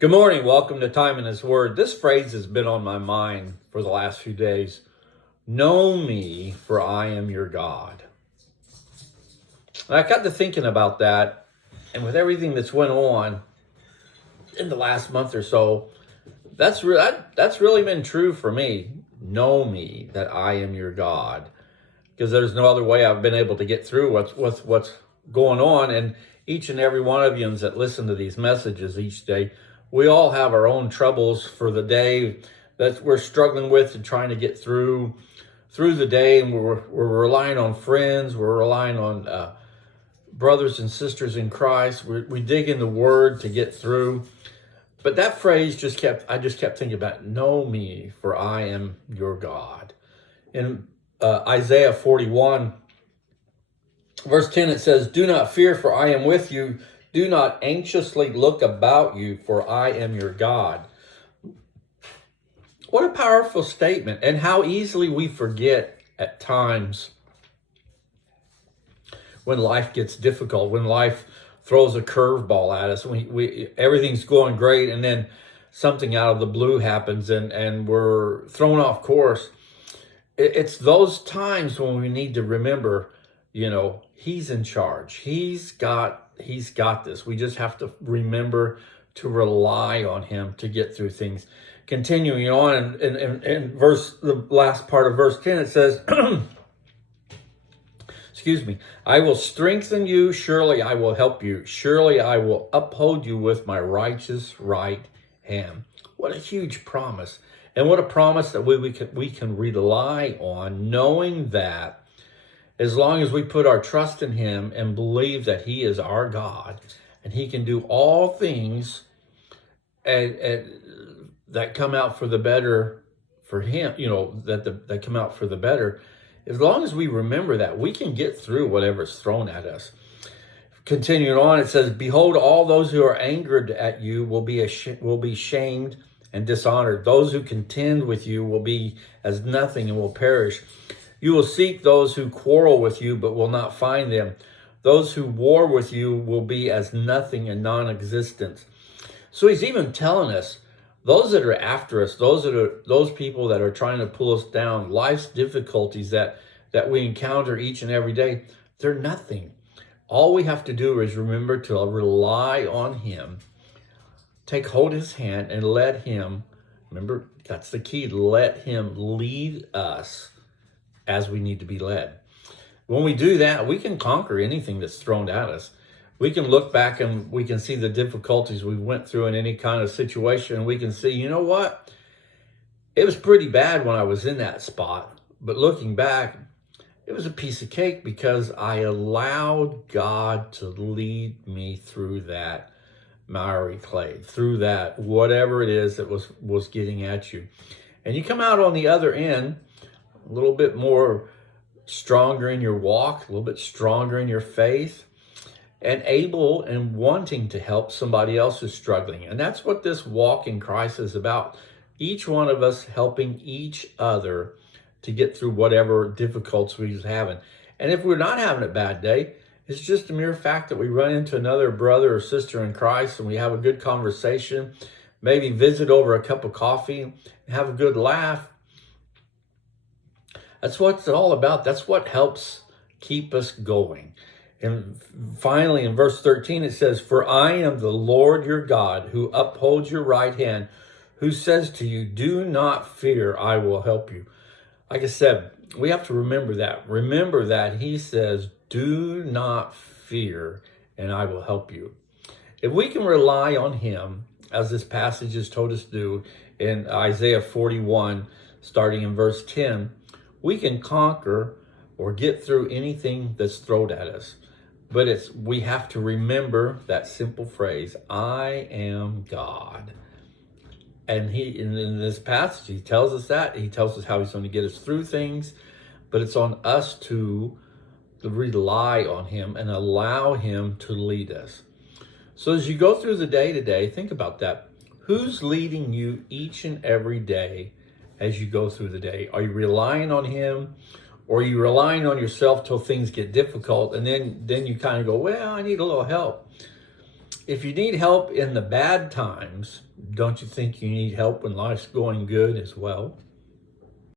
Good morning. Welcome to Time in His Word. This phrase has been on my mind for the last few days. Know me, for I am your God. And I got to thinking about that, and with everything that's went on in the last month or so, that's really been true for me. Know me, that I am your God, because there's no other way I've been able to get through what's going on. And each and every one of you that listen to these messages each day, we all have our own troubles for the day that we're struggling with and trying to get through the day. And we're relying on friends. We're relying on brothers and sisters in Christ. We dig in the Word to get through. But that phrase I just kept thinking about, know me, for I am your God. In Isaiah 41, verse 10, it says, do not fear, for I am with you. Do not anxiously look about you, for I am your God. What a powerful statement, and how easily we forget at times when life gets difficult, when life throws a curveball at us. Everything's going great, and then something out of the blue happens, and we're thrown off course. It's those times when we need to remember, He's in charge. He's got this. We just have to remember to rely on Him to get through things. Continuing on in the last part of verse 10, it says, excuse me, I will strengthen you. Surely I will help you. Surely I will uphold you with my righteous right hand. What a huge promise. And what a promise that we can rely on, knowing that as long as we put our trust in Him and believe that He is our God and He can do all things that come out for the better for Him, that come out for the better. As long as we remember that, we can get through whatever's thrown at us. Continuing on, it says, behold, all those who are angered at you will be shamed and dishonored. Those who contend with you will be as nothing and will perish. You will seek those who quarrel with you, but will not find them. Those who war with you will be as nothing and non-existent. So He's even telling us, those that are after us, those people that are trying to pull us down, life's difficulties that we encounter each and every day, they're nothing. All we have to do is remember to rely on Him, take hold of His hand, and let Him, remember, that's the key, let Him lead us as we need to be led. When we do that, we can conquer anything that's thrown at us. We can look back and we can see the difficulties we went through in any kind of situation. And we can see, you know what? It was pretty bad when I was in that spot. But looking back, it was a piece of cake because I allowed God to lead me through that miry clay, through that whatever it is that was getting at you. And you come out on the other end a little bit more stronger in your walk, a little bit stronger in your faith, and able and wanting to help somebody else who's struggling. And that's what this walk in Christ is about. Each one of us helping each other to get through whatever difficulties we're having. And if we're not having a bad day, it's just a mere fact that we run into another brother or sister in Christ and we have a good conversation, maybe visit over a cup of coffee and have a good laugh. That's what it's all about. That's what helps keep us going. And finally, in verse 13, it says, for I am the Lord your God, who upholds your right hand, who says to you, do not fear, I will help you. Like I said, we have to remember that. Remember that He says, do not fear, and I will help you. If we can rely on Him, as this passage has told us to do in Isaiah 41, starting in verse 10, we can conquer or get through anything that's thrown at us. But we have to remember that simple phrase, I am God. And in this passage, He tells us that. He tells us how He's going to get us through things. But it's on us to rely on Him and allow Him to lead us. So as you go through the day today, think about that. Who's leading you each and every day as you go through the day? Are you relying on Him? Or are you relying on yourself till things get difficult? And then you kind of go, well, I need a little help. if you need help in the bad times, don't you think you need help when life's going good as well?